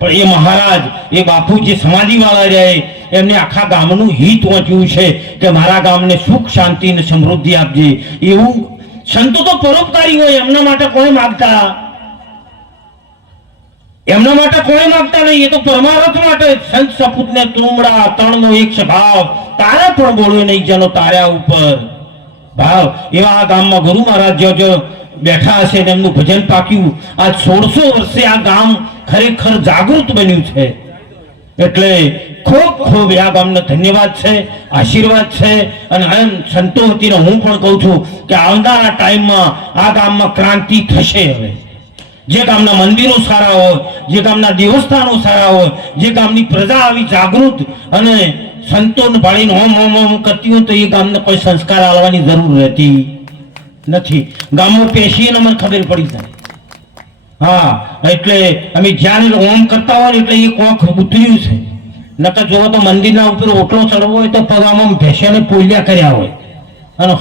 પણ એ મહારાજ એ બાપુ જે સમાધિવાળા રહે એમને આખા ગામનું હિત વાંચ્યું છે કે મારા ગામને સુખ શાંતિ અને સમૃદ્ધિ આપજે. એવું સંતો તો પરોપકારી હોય, એમના માટે કોઈ માગતા નહીં, એ તો પરમાર્થ માટે સંત સપૂતને તુમડા તણનો એક સ્વભાવ તારા પણ બોલ્યો નહીં જેનો તાર્યા ઉપર ભાવ. એવા આ ગામમાં ગુરુ મહારાજ જો બેઠા હશે ને એમનું ભજન પાક્યું. આજ 1600 વર્ષે આ ગામ ખરેખર જાગૃત બન્યું છે. એટલે ખૂબ ખૂબ આ ગામને ધન્યવાદ છે, આશીર્વાદ છે. અને એમ સંતો વતીને હું પણ કહું છું કે આવનારા ટાઈમમાં આ ગામમાં ક્રાંતિ થશે. હવે જે ગામના મંદિરો સારા હોય, જે ગામના દેવસ્થાનો સારા હોય, જે ગામની પ્રજા આવી જાગૃત અને સંતોને ભાળીને હોમ હોમ હોમ કરતી હોય તો એ ગામને કોઈ સંસ્કાર આલવાની જરૂર રહેતી નથી. ગામમાં પેશીને મને ખબર પડી જાય. હા, એટલે અમે જ્યાં હોમ કરતા હોય એટલે એ કોક ઉતર્યું છે. નકર જોવો તો મંદિરના ઉપર ઓટલો ચડવો હોય તો પગામાં ભેંસ્યાને પોલિયા કર્યા હોય અને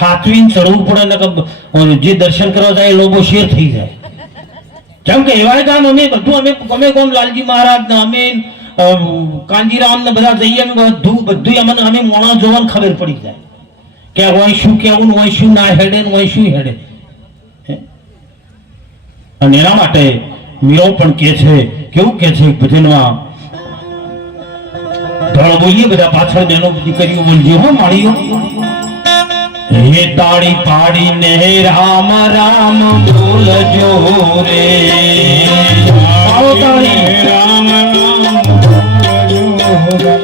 હાથવીને ચડવું પડે. નકર જે દર્શન કરવા જાય એ લોકો શેર થઈ જાય. જેમ કે એવા ગામ અમે ગમે કોમ લાલજી મહારાજ ને અમે કાંજીરામ ને બધા જઈએ બધું અમે મોણા જોવાનું ખબર પડી જાય કે હોય શું કેવું, હોય શું ના હેડે, હોય શું હેડે. અને એના માટે મીરો પણ કે છે, કેવું કે છે ભજનમાં ધળ બોલીએ બધા પાછળ બેનો દીકરીઓ બોલજો હો માળીઓ. હે તાળી પાડીને રામ રામ બોલજો રે, આવો તાળી રામ રામ બોલજો.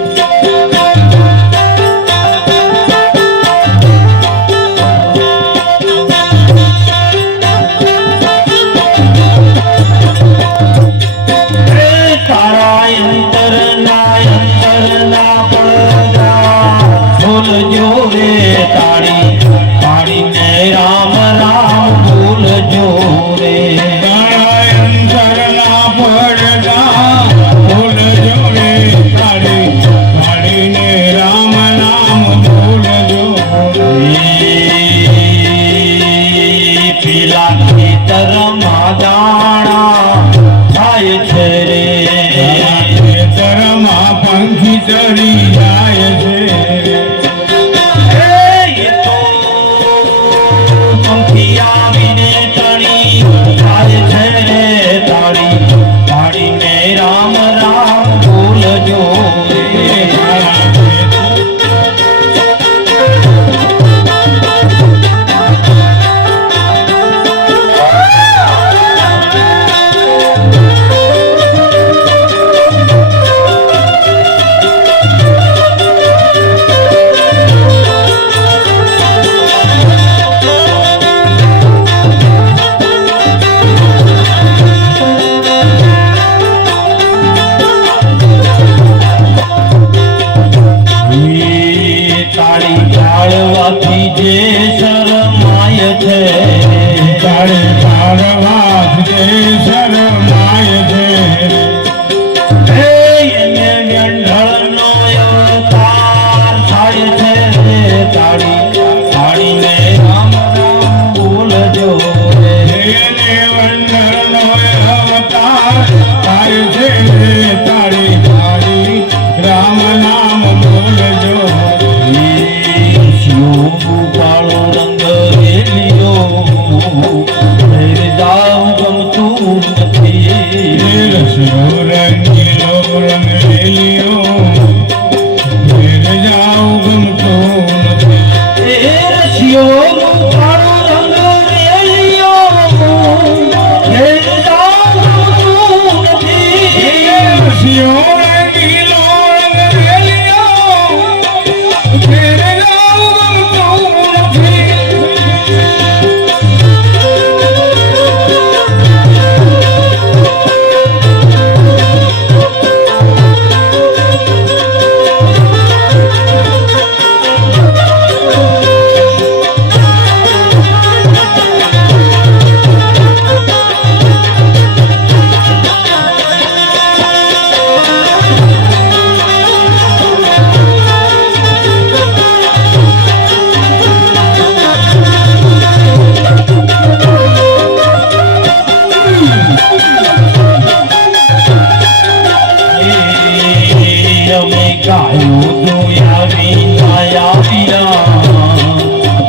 ગાયો તો આવી ના આવ્યા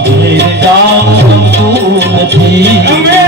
ઘેર જાઉં ગમતું નથી